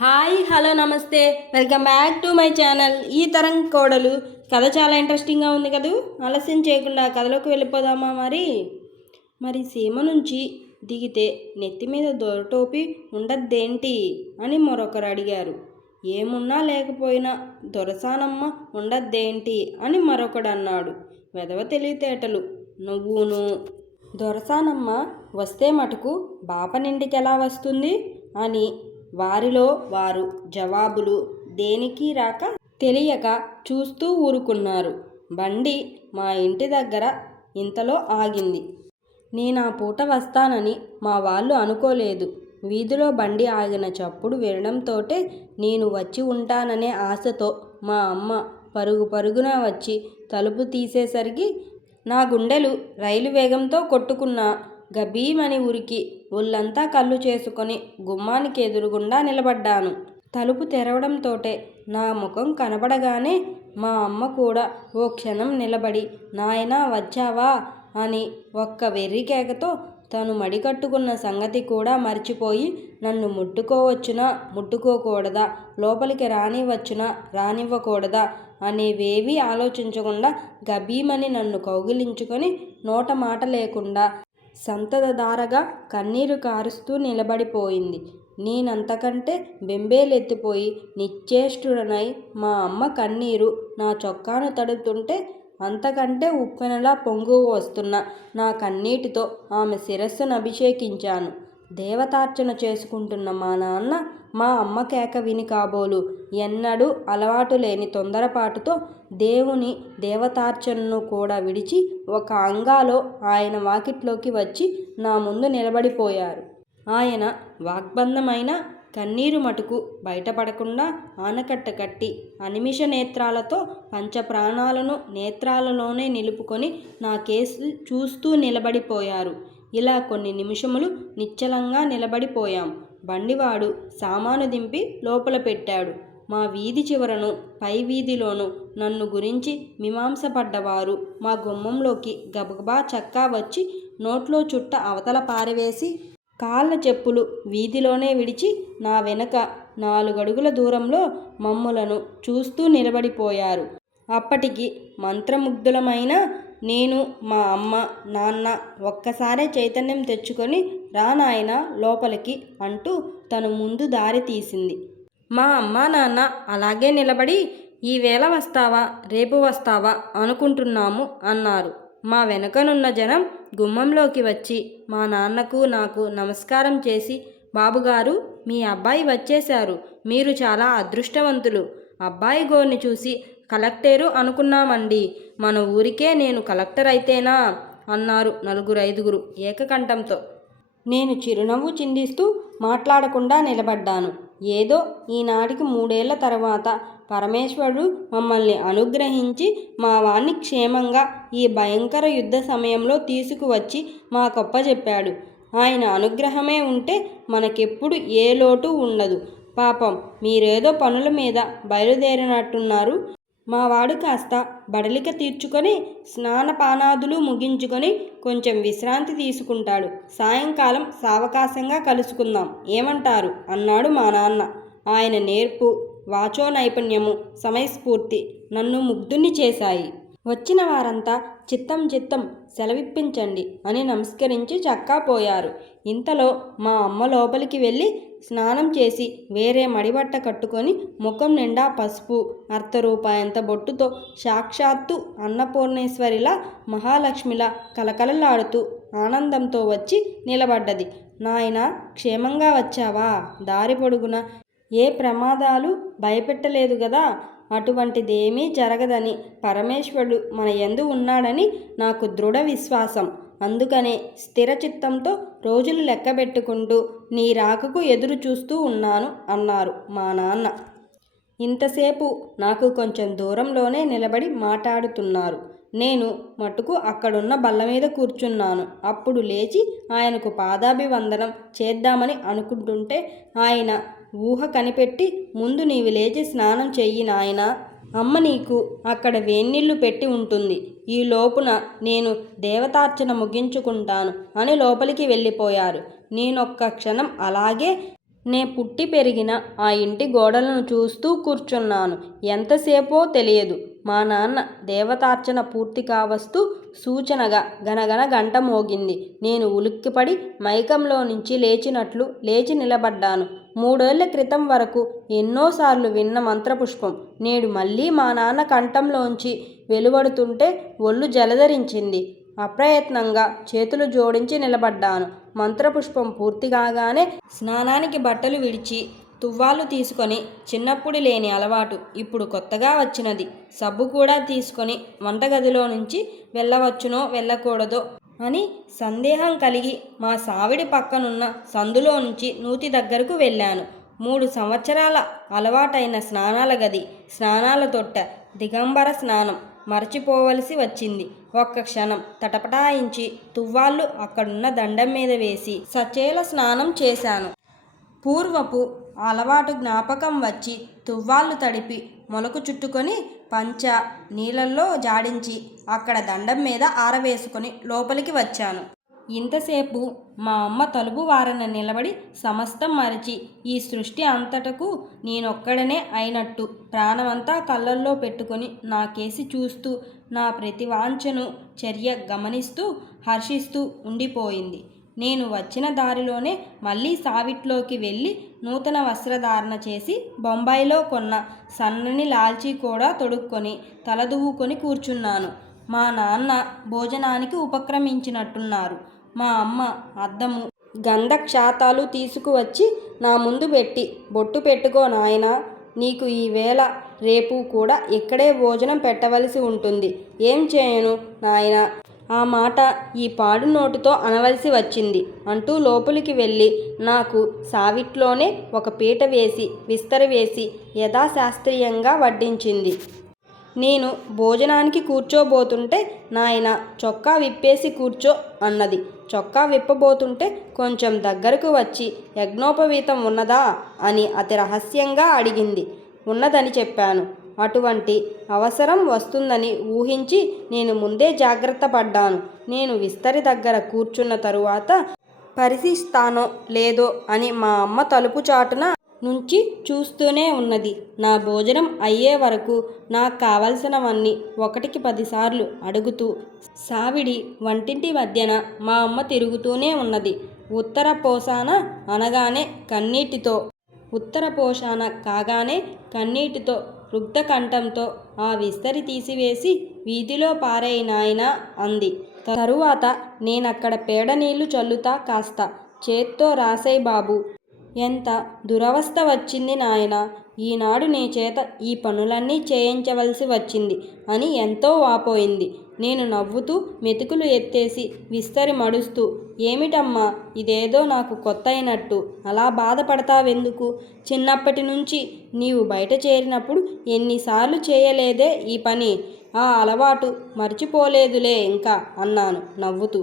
Hi hello నమస్తే. Welcome back to my channel. ఈ తరం కోడలు కథ చాలా ఇంట్రెస్టింగ్గా ఉంది కదూ? ఆలస్యం చేయకుండా కథలోకి వెళ్ళిపోదామా మరి? మరి సీమ నుంచి దిగితే నెత్తి మీద దొరటోపి ఉండద్దేంటి అని మరొకరు అడిగారు. ఏమున్నా లేకపోయినా దొరసానమ్మ ఉండద్దేంటి అని మరొకడు అన్నాడు. వెదవ తెలివితేటలు. నువ్వును. దొరసానమ్మ వస్తే మటుకు బాపనింటికి ఎలా వస్తుంది? అని వారిలో వారు జవాబులు దేనికి రాక తెలియక చూస్తూ ఊరుకున్నారు. బండి మా ఇంటి దగ్గర ఇంతలో ఆగింది. నేను ఆ పూట వస్తానని మా వాళ్ళు అనుకోలేదు. వీధిలో బండి ఆగిన చప్పుడు వినడంతోటే నేను వచ్చి ఉంటాననే ఆశతో మా అమ్మ పరుగు పరుగున వచ్చి తలుపు తీసేసరికి నా గుండెలు రైలు వేగంతో కొట్టుకున్న. గబీమని ఉరికి ఒళ్ళంతా కళ్ళు చేసుకొని గుమ్మానికి ఎదురుగుండా నిలబడ్డాను. తలుపు తెరవడంతోటే నా ముఖం కనబడగానే మా అమ్మ కూడా ఓ క్షణం నిలబడి నాయనా వచ్చావా? అని ఒక్క వెర్రికేకతో తను మడికట్టుకున్న సంగతి కూడా మర్చిపోయి నన్ను ముట్టుకోవచ్చునా? ముట్టుకోకూడదా? లోపలికి రానివచ్చునా రానివ్వకూడదా? అనేవేవీ ఆలోచించకుండా గబీమని నన్ను కౌగిలించుకొని నోట మాట లేకుండా సంతతధారగా కన్నీరు కారుస్తూ నిలబడిపోయింది. నేనంతకంటే బెంబేలెత్తిపోయి నిశ్చేష్టుడనై మా అమ్మ కన్నీరు నా చొక్కాను తడుతుంటే అంతకంటే ఉప్పెనలా పొంగు వస్తున్న నా కన్నీటితో ఆమె శిరస్సును అభిషేకించాను. దేవతార్చన చేసుకుంటున్న మా నాన్న మా అమ్మ కేక విని కాబోలు. ఎన్నడూ అలవాటు లేని తొందరపాటుతో దేవుని దేవతార్చనను కూడా విడిచి ఒక అంగాలో ఆయన వాకిట్లోకి వచ్చి నా ముందు నిలబడిపోయారు. ఆయన వాగ్బంధమైన కన్నీరు మటుకు బయటపడకుండా ఆనకట్ట కట్టి అనిమిష నేత్రాలతో పంచప్రాణాలను నేత్రాలలోనే నిలుపుకొని నా కేసు చూస్తూ నిలబడిపోయారు. ఇలా కొన్ని నిమిషములు నిశ్చలంగా నిలబడిపోయాం. బండివాడు సామాను దింపి లోపల పెట్టాడు. మా వీధి చివరను పై వీధిలోను నన్ను గురించి మీమాంసపడ్డవారు మా గుమ్మంలోకి గబగబా చక్కా వచ్చి నోట్లో చుట్ట అవతల పారవేసి కాళ్ళ చెప్పులు వీధిలోనే విడిచి నా వెనక నాలుగడుగుల దూరంలో మమ్ములను చూస్తూ నిలబడిపోయారు. అప్పటికి మంత్రముగ్ధులమైన నేను మా అమ్మ నాన్న ఒక్కసారే చైతన్యం తెచ్చుకొని రా నాయన లోపలికి అంటూ తను ముందు దారి తీసింది. మా అమ్మ నాన్న అలాగే నిలబడి ఈవేళ వస్తావా? రేపు వస్తావా? అనుకుంటున్నాము అన్నారు. మా వెనుకనున్న జనం గుమ్మంలోకి వచ్చి మా నాన్నకు నాకు నమస్కారం చేసి బాబుగారు మీ అబ్బాయి వచ్చేశారు. మీరు చాలా అదృష్టవంతులు. అబ్బాయి గోర్ని చూసి కలెక్టరు అనుకున్నామండి. మన ఊరికే నేను కలెక్టర్ అయితేనా అన్నారు నలుగురు ఐదుగురు ఏకకంఠంతో. నేను చిరునవ్వు చిందిస్తూ మాట్లాడకుండా నిలబడ్డాను. ఏదో ఈనాటికి మూడేళ్ళ తర్వాత పరమేశ్వరుడు మమ్మల్ని అనుగ్రహించి మా వాణ్ణి క్షేమంగా ఈ భయంకర యుద్ధ సమయంలో తీసుకువచ్చి మాకొప్పచెప్పాడు ఆయన అనుగ్రహమే ఉంటే మనకెప్పుడు ఏ లోటు ఉండదు. పాపం మీరేదో పనుల మీద బయలుదేరినట్టున్నారు. మావాడు కాస్త బడలిక తీర్చుకొని స్నానపానాదులు ముగించుకొని కొంచెం విశ్రాంతి తీసుకుంటాడు. సాయంకాలం సావకాశంగా కలుసుకుందాం. ఏమంటారు? అన్నాడు మా నాన్న. ఆయన నేర్పు వాచో నైపుణ్యము సమయస్ఫూర్తి నన్ను ముగ్ధుని చేశాయి. వచ్చిన వారంతా చిత్తం చిత్తం సెలవిప్పించండి అని నమస్కరించి చక్కాపోయారు. ఇంతలో మా అమ్మ లోపలికి వెళ్ళి స్నానం చేసి వేరే మడిబట్ట కట్టుకొని ముఖం నిండా పసుపు అర్ధ రూపాయంత బొట్టుతో సాక్షాత్తు అన్నపూర్ణేశ్వరిలా మహాలక్ష్మిలా కలకలలాడుతూ ఆనందంతో వచ్చి నిలబడ్డది. నాయన క్షేమంగా వచ్చావా? దారి పొడుగున ఏ ప్రమాదాలు భయపెట్టలేదు కదా అటువంటిదేమీ జరగదని పరమేశ్వరుడు మన ఎందు ఉన్నాడని నాకు దృఢ విశ్వాసం అందుకనే స్థిర చిత్తంతో రోజులు లెక్కబెట్టుకుంటూ నీ రాకకు ఎదురు చూస్తూ ఉన్నాను అన్నారు మా నాన్న. ఇంతసేపు నాకు కొంచెం దూరంలోనే నిలబడి మాట్లాడుతున్నారు. నేను మటుకు అక్కడున్న బల్ల మీద కూర్చున్నాను. అప్పుడు లేచి ఆయనకు పాదాభివందనం చేద్దామని అనుకుంటుంటే ఆయన ఊహ కనిపెట్టి ముందు నీవు లేచి స్నానం చెయ్యి నాయనా. అమ్మ నీకు అక్కడ వేన్నీళ్ళు పెట్టి ఉంటుంది. ఈ లోపున నేను దేవతార్చన ముగించుకుంటాను అని లోపలికి వెళ్ళిపోయారు. నేనొక్క క్షణం అలాగే నే పుట్టి పెరిగిన ఆ ఇంటి గోడలను చూస్తూ కూర్చున్నాను. ఎంతసేపో తెలియదు. మా నాన్న దేవతార్చన పూర్తి కావస్తూ సూచనగా గనగన గంట మోగింది. నేను ఉలిక్కిపడి మైకంలో నుంచి లేచినట్లు లేచి నిలబడ్డాను. మూడేళ్ళ క్రితం వరకు ఎన్నోసార్లు విన్న మంత్రపుష్పం. నేడు మళ్ళీ మా నాన్న కంఠంలోంచి వెలువడుతుంటే ఒళ్ళు జలధరించింది. అప్రయత్నంగా చేతులు జోడించి నిలబడ్డాను. మంత్రపుష్పం పూర్తి కాగానే స్నానానికి బట్టలు విడిచి తువ్వాలు తీసుకొని చిన్నప్పుడు లేని అలవాటు ఇప్పుడు కొత్తగా వచ్చినది. సబ్బు కూడా తీసుకొని వంటగదిలో నుంచి వెళ్ళవచ్చునో వెళ్ళకూడదో అని సందేహం కలిగి మా సావిడి పక్కనున్న సందులో నుంచి నూతి దగ్గరకు వెళ్ళాను. మూడు సంవత్సరాల అలవాటైన స్నానాల గది స్నానాల తొట్ట దిగంబర స్నానం మరచిపోవలసి వచ్చింది. ఒక్క క్షణం తటపటాయించి తువ్వాళ్ళు అక్కడున్న దండం మీద వేసి సచేల స్నానం చేశాను. పూర్వపు అలవాటు జ్ఞాపకం వచ్చి తువ్వాళ్ళు తడిపి మొలకు చుట్టుకొని పంచ నీళ్ళల్లో జాడించి అక్కడ దండం మీద ఆరవేసుకొని లోపలికి వచ్చాను. ఇంతసేపు మా అమ్మ తలుపు వారన నిలబడి సమస్తం మరచి ఈ సృష్టి అంతటకు నేనొక్కడనే అయినట్టు ప్రాణమంతా కళ్ళల్లో పెట్టుకొని నా కేసి చూస్తూ నా ప్రతి వాంఛను చర్య గమనిస్తూ హర్షిస్తూ ఉండిపోయింది. నేను వచ్చిన దారిలోనే మళ్ళీ సావిట్లోకి వెళ్ళి నూతన వస్త్రధారణ చేసి బొంబాయిలో కొన్న సన్నని లాల్చీ కూడా తొడుక్కొని తలదువ్వుకొని కూర్చున్నాను. మా నాన్న భోజనానికి ఉపక్రమించినట్టున్నారు. మా అమ్మ అద్దము గంధ క్షాతాలు తీసుకువచ్చి నా ముందు పెట్టి బొట్టు పెట్టుకో నాయనా నీకు ఈవేళ రేపు కూడా ఇక్కడే భోజనం పెట్టవలసి ఉంటుంది. ఏం చేయను నాయనా? ఆ మాట ఈ పాడు నోటుతో అనవలసి వచ్చింది. అంటూ లోపలికి వెళ్ళి నాకు సావిట్లోనే ఒక పీట వేసి విస్తర వేసి యథాశాస్త్రీయంగా వడ్డించింది. నేను భోజనానికి కూర్చోబోతుంటే నాయన చొక్కా విప్పేసి కూర్చో అన్నది. చొక్కా విప్పబోతుంటే కొంచెం దగ్గరకు వచ్చి యజ్ఞోపవీతం ఉన్నదా అని అతి రహస్యంగా అడిగింది. ఉన్నదని చెప్పాను. అటువంటి అవసరం వస్తుందని ఊహించి నేను ముందే జాగ్రత్త పడ్డాను. నేను విస్తరి దగ్గర కూర్చున్న తరువాత పరిశీస్తానో లేదో అని మా అమ్మ తలుపు చాటున నుంచి చూస్తూనే ఉన్నది. నా భోజనం అయ్యే వరకు నాకు కావలసినవన్నీ ఒకటికి పదిసార్లు అడుగుతూ సావిడి వంటింటి మధ్యన మా అమ్మ తిరుగుతూనే ఉన్నది. ఉత్తర పోసాన అనగానే కన్నీటితో ఉత్తర పోషాన కాగానే కన్నీటితో రుగ్ధకంఠంతో ఆ విస్తరి తీసివేసి వీధిలో పారేయి నాయనా అంది. తరువాత నేనక్కడ పేడ నీళ్ళు చల్లుతా కాస్త చేత్తో రాసేయ్ బాబు. ఎంత దురవస్థ వచ్చింది నాయనా. ఈనాడు నీ చేత ఈ పనులన్నీ చేయించవలసి వచ్చింది అని ఎంతో వాపోయింది. నేను నవ్వుతూ మెతుకులు ఎత్తేసి విస్తరి మడుస్తూ ఏమిటమ్మా ఇదేదో నాకు కొత్త అయినట్టు అలా బాధపడతావెందుకు? చిన్నప్పటి నుంచి నీవు బయట చేరినప్పుడు ఎన్నిసార్లు చేయలేదే ఈ పని? ఆ అలవాటు మర్చిపోలేదులే ఇంకా అన్నాను నవ్వుతూ.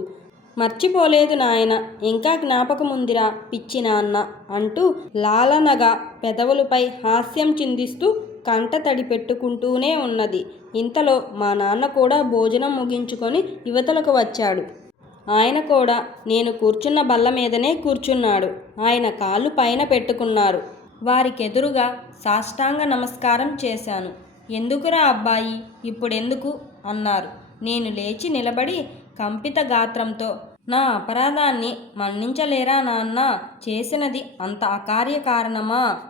మర్చిపోలేదు నాయన ఇంకా జ్ఞాపకముందిరా పిచ్చి నాన్న అంటూ లాలనగా పెదవులపై హాస్యం చిందిస్తూ కంట తడి పెట్టుకుంటూనే ఉన్నది. ఇంతలో మా నాన్న కూడా భోజనం ముగించుకొని యువతలకు వచ్చాడు. ఆయన కూడా నేను కూర్చున్న బల్ల మీదనే కూర్చున్నాడు. ఆయన కాళ్ళు పైన పెట్టుకున్నారు. వారికెదురుగా సాష్టాంగ నమస్కారం చేశాను. ఎందుకురా అబ్బాయి? ఇప్పుడెందుకు అన్నారు. నేను లేచి నిలబడి కంపిత గాత్రంతో నా అపరాధాన్ని మన్నించలేరా నాన్న? చేసినది అంత అకార్య కారణమా?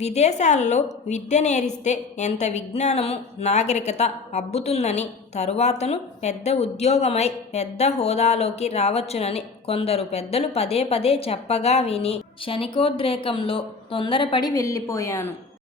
విదేశాల్లో విద్య నేరిస్తే ఎంత విజ్ఞానము నాగరికత అబ్బుతుందని తరువాతను పెద్ద ఉద్యోగమై పెద్ద హోదాలోకి రావచ్చునని కొందరు పెద్దలు పదే పదే చెప్పగా విని శనికోద్రేకంలో తొందరపడి వెళ్ళిపోయాను.